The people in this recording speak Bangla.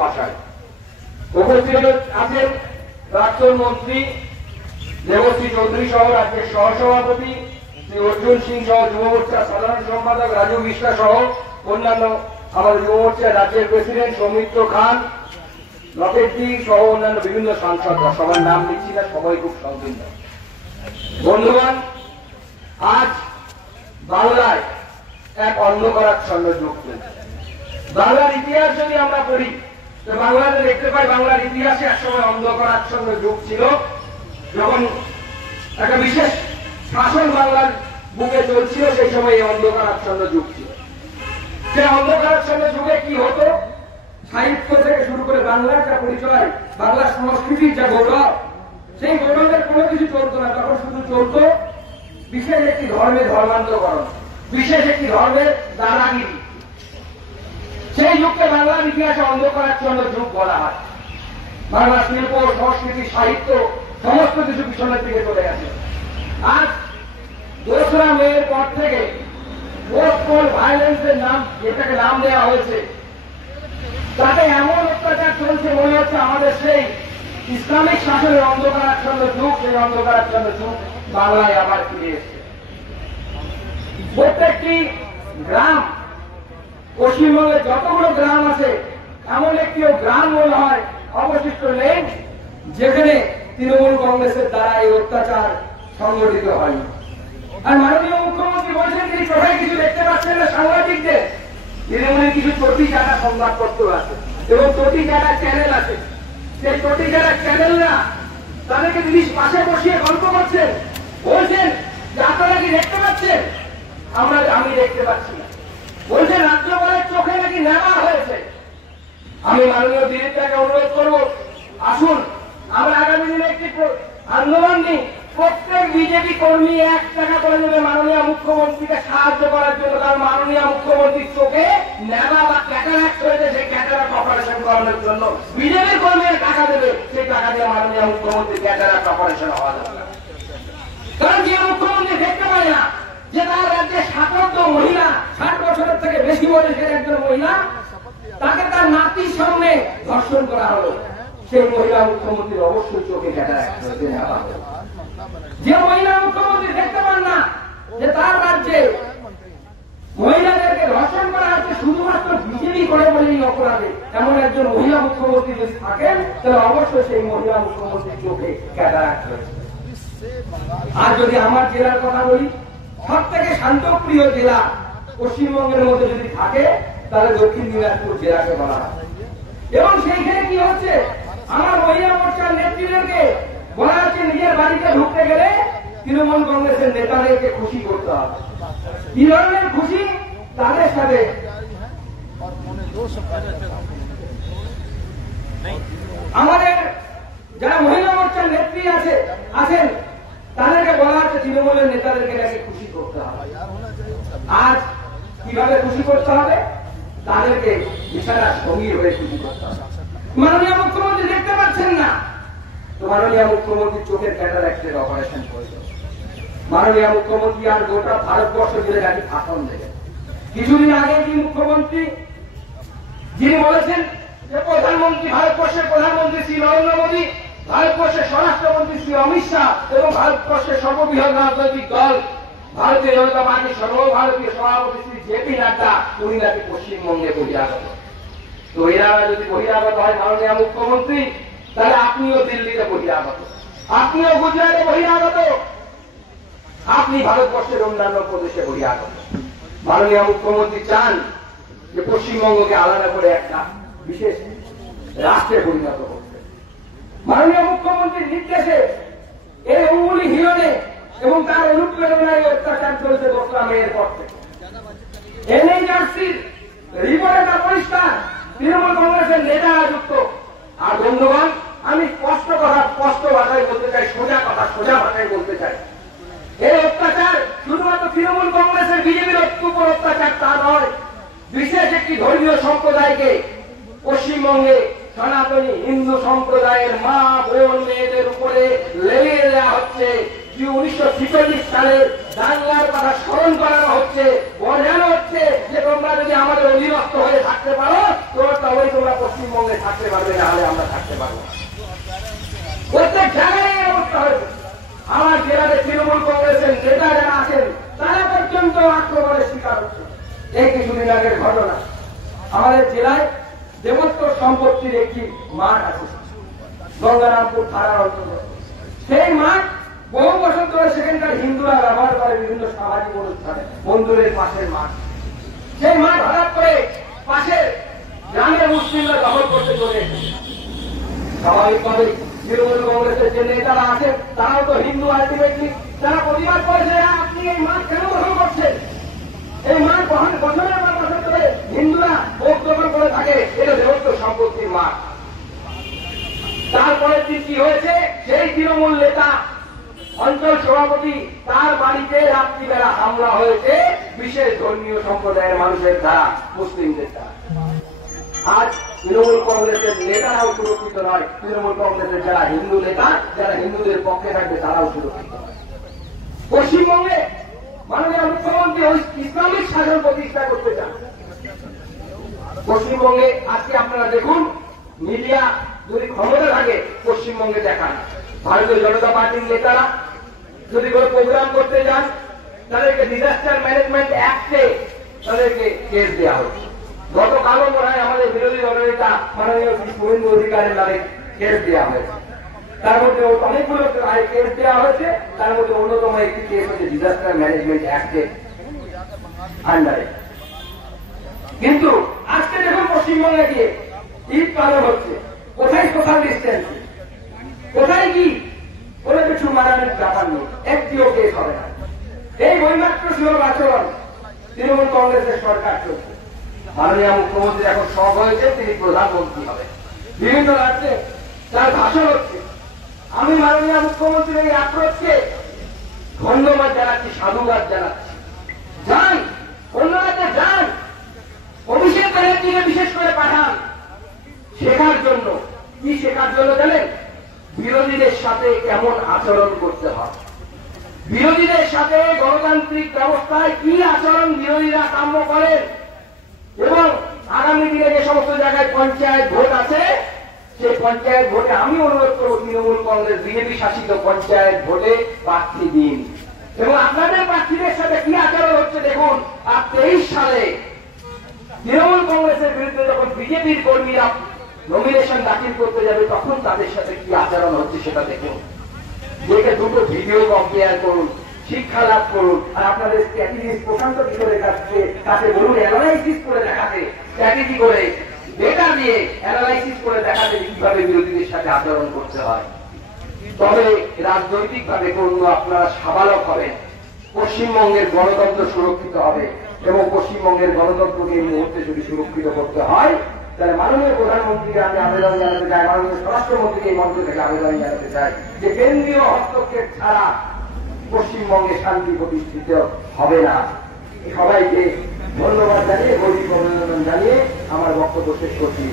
ভাষায় উপস্থিত আছেন প্রাক্তন মন্ত্রী দেবশ্রী চৌধুরী সহ রাজ্যের সহসভাপতি শ্রী অর্জুন সিং সহ যুব মোর্চার সাধারণ সম্পাদক রাজু বিশ্বাস সহ অন্যান্য আমাদের যুব মোর্চার রাজ্যের প্রেসিডেন্ট সৌমিত্র খান লকেটজি সহ অন্যান্য বিভিন্ন সাংসদরা। সবার নাম লিখছি না, সবাই খুব সংকীর্ণ। বন্ধুগণ, আজ বাংলায় এক অন্ধকারাচ্ছন্ন যুগ চলছে। বাংলার ইতিহাস যদি আমরা পড়ি তো বাংলাতে দেখতে পাই বাংলার ইতিহাসে একসময় অন্ধকারাচ্ছন্ন যুগ ছিল, যখন একটা বিশেষ শাসন বাংলার বুকে চলছিল। সেই সময় এই অন্ধকারাচ্ছন্ন যুগ ছিল। সেই অন্ধকারাচ্ছন্ন যুগে কি হতো, সাহিত্য থেকে শুরু করে বাংলার যা পরিচয়, বাংলা সংস্কৃতির যা গৌরব, সেই গৌরবের কোনো কিছু চলতো না। তখন শুধু চলত বিশেষ একটি ধর্মের ধর্মান্তরকরণ, বিশেষ একটি ধর্মের দাদাগিরি। সেই যুগকে বাংলার ইতিহাসে অন্ধকারাচ্ছন্ন যুগ বলা হয়। বাংলা শিল্প, সংস্কৃতি, সাহিত্য সমস্ত কিছু পিছনের দিকে চলে গেছে। আজ 2রা মের পর থেকে পোস্ট পোল ভায়োলেন্সের নাম, যেটাকে নাম দেওয়া হয়েছে, তাতে এমন অত্যাচার চলছে মনে হচ্ছে আমাদের সেই ইসলামিক শাসনের অন্ধকারাচ্ছন্ন যুগ, সেই অন্ধকারাচ্ছন্ন যুগ বাংলায় আবার ফিরে এসেছে। প্রত্যেকটি গ্রাম, পশ্চিমবঙ্গের যতগুলো গ্রাম আছে, এমন একটিও গ্রাম মনে হয় অবশিষ্ট নেই যেখানে তৃণমূল কংগ্রেসের দ্বারা এই অত্যাচার সংগঠিত হয়নি। আর মাননীয় মুখ্যমন্ত্রী বলছেন তিনি চোখে কিছু দেখতে পাচ্ছেন না সাংবাদিকদের। তৃণমূলের কিছু চটি চাটা সংবাদপত্র আছে এবং চটি চাটা চ্যানেল আছে। সেই চটি চাটা চ্যানেলরা তাদেরকে তিনি পাশে বসিয়ে গল্প করছেন, বলছেন যে আপনারা কি দেখতে পাচ্ছেন? আমি দেখতে পাচ্ছি না। বলছেন রাজ্যপালের চোখে নাকি নেওয়া হয়েছে। আমি মাননীয় দিলীপকে অনুরোধ করব, আসুন আমরা আগামী দিনে একটি আন্দোলন নিই। প্রত্যেক বিজেপি কর্মী 1 টাকা করে দেবে মাননীয় মুখ্যমন্ত্রীকে সাহায্য করার জন্য। কারণ মাননীয় মুখ্যমন্ত্রীর চোখে নেওয়া বা ক্যাটারাক্ট হয়েছে, সেই ক্যাটারাক্ট অপারেশন করানোর জন্য বিজেপির কর্মীরা টাকা দেবে। সেই টাকা দিয়ে মাননীয় মুখ্যমন্ত্রী ক্যাটারাক্ট অপারেশন হওয়া দরকার। কারণ যে মুখ্যমন্ত্রী দেখতে পারে না যে তার রাজ্যে 57 মহিলা, 60 বছরের থেকে বেশি বয়সের একজন মহিলা, তাকে তার নাতির সামনে ধর্ষণ করা হলো, সেই মহিলা মুখ্যমন্ত্রীর অবশ্যই চোখে ক্যাটারাক্ট হয়েছে। যে মহিলা মুখ্যমন্ত্রী দেখতে পান না যে তার রাজ্যে মহিলাদেরকে ধর্ষণ করা হচ্ছে শুধুমাত্র বিজেপি করে বলেই অপরাধে, এমন একজন মহিলা মুখ্যমন্ত্রী যদি থাকেন তাহলে অবশ্যই সেই মহিলা মুখ্যমন্ত্রীর চোখে ক্যাটারাক্ট হয়েছে। আর যদি আমার জেলার কথা বলি, সব থেকে শান্তপ্রিয় জেলা পশ্চিমবঙ্গের মধ্যে যদি থাকে তাহলে দক্ষিণ দিনাজপুর জেলাকে বলা হয়। এবং সেইখানে কি হচ্ছে, আমার মহিলা মোর্চার নেত্রীদেরকে বলা হচ্ছে নিজের বাড়িতে ঢুকতে গেলে তৃণমূল কংগ্রেসের নেতাদেরকে খুশি করতে হবে। কি ধরনের খুশি? তাদের সাথে আমাদের যারা মহিলা মোর্চার নেত্রী আছেন তাদেরকে বলা হচ্ছে তৃণমূলের নেতাদেরকে নাকি খুশি করতে হবে। আজ কিভাবে খুশি করতে হবে? তাদেরকে বিছানার সঙ্গী হয়ে খুশি করতে হবে। মাননীয় মুখ্যমন্ত্রী দেখতে পাচ্ছেন না তো মাননীয় মুখ্যমন্ত্রী চোখের ক্যাটারাক্টের অপারেশন করেছেন। মাননীয় মুখ্যমন্ত্রী আর গোটা ভারতবর্ষ জুড়ে নাকি ভাষণ দেবেন। কিছুদিন আগে কি মুখ্যমন্ত্রী যিনি বলেছেন যে ভারতবর্ষের প্রধানমন্ত্রী শ্রী নরেন্দ্র মোদী, ভারতবর্ষের স্বরাষ্ট্রমন্ত্রী শ্রী অমিত শাহ এবং ভারতবর্ষের সর্ববৃহৎ রাজনৈতিক দল ভারতীয় জনতা পার্টির সর্বভারতীয় সভাপতি শ্রী জেপি নাড্ডা, উনি নাকি পশ্চিমবঙ্গে বহিরাগত। তো এরা যদি বহিরাগত হয় মাননীয় মুখ্যমন্ত্রী, তাহলে আপনিও দিল্লিতে বহিরাগত, আপনিও গুজরাটে বহিরাগত, আপনি ভারতবর্ষের অন্যান্য প্রদেশে বহিরাগত। মাননীয় মুখ্যমন্ত্রী চান যে পশ্চিমবঙ্গকে আলাদা করে একটা বিশেষ রাষ্ট্রে পরিণত করতে। মাননীয় মুখ্যমন্ত্রীর নির্দেশে এই অঙ্গুলি হিলনে এবং তার অনুপ্রেরণায় অত্যাচার চলছে 2রা মের পর থেকে। এনএইচআরসির রিপোর্টটা পরিষ্কার, তৃণমূল কংগ্রেসের নেতারা যুক্ত। আর বন্ধুগণ, আমি স্পষ্ট ভাষায় বলতে চাই, সোজা ভাষায় বলতে চাই, এই অত্যাচার শুধুমাত্র তৃণমূল কংগ্রেসের বিজেপির উপর অত্যাচার তা নয়। বিশেষ একটি ধর্মীয় সম্প্রদায়কে পশ্চিমবঙ্গে সনাতনী হিন্দু সম্প্রদায়ের মা বোন মেয়েদের উপরে লেলিয়ে দেওয়া হচ্ছে। 1946 সালের দাঙ্গার কথা স্মরণ করানো হচ্ছে, বোঝানো হচ্ছে যে তোমরা যদি আমাদের অধীনস্থ হয়ে থাকতে পারো তবেই তোমরা পশ্চিমবঙ্গে থাকতে পারবে, না হলে আমরা থাকতে পারবো। প্রত্যেক জায়গায় এই অবস্থা হয়েছে। আমার জেলাতে তৃণমূল কংগ্রেসের নেতা যারা আছেন তারা পর্যন্ত আক্রমণের শিকার হচ্ছে। এই কিছুদিন আগের ঘটনা, আমাদের জেলায় দেবত্ব সম্পত্তির একটি মাঠ আছে গঙ্গারামপুর থানার অন্তর্গত। সেই মাঠ বহু বছর ধরে সেখানকার হিন্দুরা ব্যবহার করে বিভিন্ন সামাজিক অনুষ্ঠানে, মন্দিরের পাশের মাঠ। সেই মাঠ হঠাৎ করে পাশের গ্রামের মুসলিমরা দখল করতে চলে এসেছে। স্বাভাবিকভাবে তৃণমূল কংগ্রেসের যে নেতারা আছেন তারাও তো হিন্দু আলটিমেটলি, তারা প্রতিবাদ করেছে আপনি এই মাঠ কেন দখল করছেন? এই মাঠ বছরের পর বছর ধরে হিন্দুরা ভোগ দখল করে থাকে, এটা দেবত্ব সম্পত্তির মাঠ। তারপরের দিন কি হয়েছে, সেই তৃণমূল নেতা অঞ্চল সভাপতি তার বাড়িতে রাত্রিবেলা হামলা হয়েছে বিশেষ ধর্মীয় সম্প্রদায়ের মানুষের দ্বারা, মুসলিমদের দ্বারা। আজ তৃণমূল কংগ্রেসের নেতারাও সুরক্ষিত নয়, তৃণমূল কংগ্রেসের যারা হিন্দু নেতা, যারা হিন্দুদের পক্ষে থাকবে তারাও সুরক্ষিত নয়। পশ্চিমবঙ্গে মাননীয় মুখ্যমন্ত্রী ইসলামিক শাসন প্রতিষ্ঠা করতে চান। পশ্চিমবঙ্গে আজকে আপনারা দেখুন, মিডিয়া যদি ক্ষমতা থাকে পশ্চিমবঙ্গে দেখান, ভারতীয় জনতা পার্টির নেতারা যদি কোনো প্রোগ্রাম করতে যান তাদেরকে ডিজাস্টার ম্যানেজমেন্ট অ্যাক্টে তাদেরকে কেস দেওয়া হচ্ছে। গতকালও মনে হয় আমাদের বিরোধী দলনেতা মাননীয় শুভেন্দু অধিকারের নামে কেস দেওয়া হয়েছে। তার মধ্যে অনেকগুলো কেস দেওয়া হয়েছে, তার মধ্যে অন্যতম একটি কেস হচ্ছে ডিজাস্টার ম্যানেজমেন্ট অ্যাক্টের আন্ডারে। কিন্তু আজকে দেখুন পশ্চিমবঙ্গে গিয়ে ঈদ পালন হচ্ছে, কোথায় সোশ্যাল ডিস্টেন্স, কোথায় কি কোনো কিছু মানানোর ব্যাপার নেই, একটিও কেস হবে না। এই বৈমাত্র সুলভ আচরণ তৃণমূল কংগ্রেসের সরকার চলছে। মাননীয় মুখ্যমন্ত্রী এখন সব হয়েছে, তিনি প্রধানমন্ত্রী হবে, বিভিন্ন রাজ্যে তার ভাষণ হচ্ছে। আমি মাননীয় মুখ্যমন্ত্রীর এই আক্রোশকে ধন্যবাদ জানাচ্ছি, সাধুবাদ জানাচ্ছি। যান অন্য রাজ্যে যান, অভিষেক ব্যানার্জিকে বিশেষ করে পাঠান শেখার জন্য। কি শেখার জন্য জানেন? বিরোধীদের সাথে কেমন আচরণ করতে হয়, বিরোধীদের সাথে গণতান্ত্রিক ব্যবস্থায় কি আচরণ বিরোধীরা কাম্য করেন, এবং আগামী দিনে যে সমস্ত জায়গায় পঞ্চায়েত ভোট আছে সেই পঞ্চায়েত ভোটে আমি অনুরোধ করব তৃণমূল কংগ্রেস বিজেপি শাসিত পঞ্চায়েত ভোটে প্রার্থী দিন, এবং আপনাদের প্রার্থীদের সাথে কি আচরণ হচ্ছে দেখুন। আর 23 সালে তৃণমূল কংগ্রেসের বিরুদ্ধে যখন বিজেপির কর্মীরা নমিনেশন দাখিল করতে যাবে তখন তাদের সাথে কি আচরণ হচ্ছে সেটা দেখুন। দেখে দুটো ভিডিও কম্পেয়ার করুন, শিক্ষা লাভ করুন। আর আপনাদের স্ট্র্যাটেজিস্ট প্রশান্ত কিশোরের কাছে বলুন অ্যানালাইসিস করে দেখাতে, স্ট্র্যাটেজি করে ডেটা দিয়ে অ্যানালাইসিস করে দেখাতে কিভাবে বিরোধীদের সাথে আচরণ করতে হয়। তবে রাজনৈতিক ভাবে কোন আপনারা সাবালক হবেন, পশ্চিমবঙ্গের গণতন্ত্র সুরক্ষিত হবে, এবং পশ্চিমবঙ্গের গণতন্ত্রকে এই মুহূর্তে যদি সুরক্ষিত করতে হয় তাহলে মাননীয় প্রধানমন্ত্রীকে আমি আবেদন জানাতে চাই, মাননীয় স্বরাষ্ট্রমন্ত্রীকে এই মঞ্চ থেকে আবেদন জানাতে চাই যে কেন্দ্রীয় হস্তক্ষেপ ছাড়া পশ্চিমবঙ্গে শান্তি প্রতিষ্ঠিত হবে না। সবাইকে ধন্যবাদ জানিয়ে, গৌরব অভিনন্দন জানিয়ে আমার বক্তব্য শেষ করছি।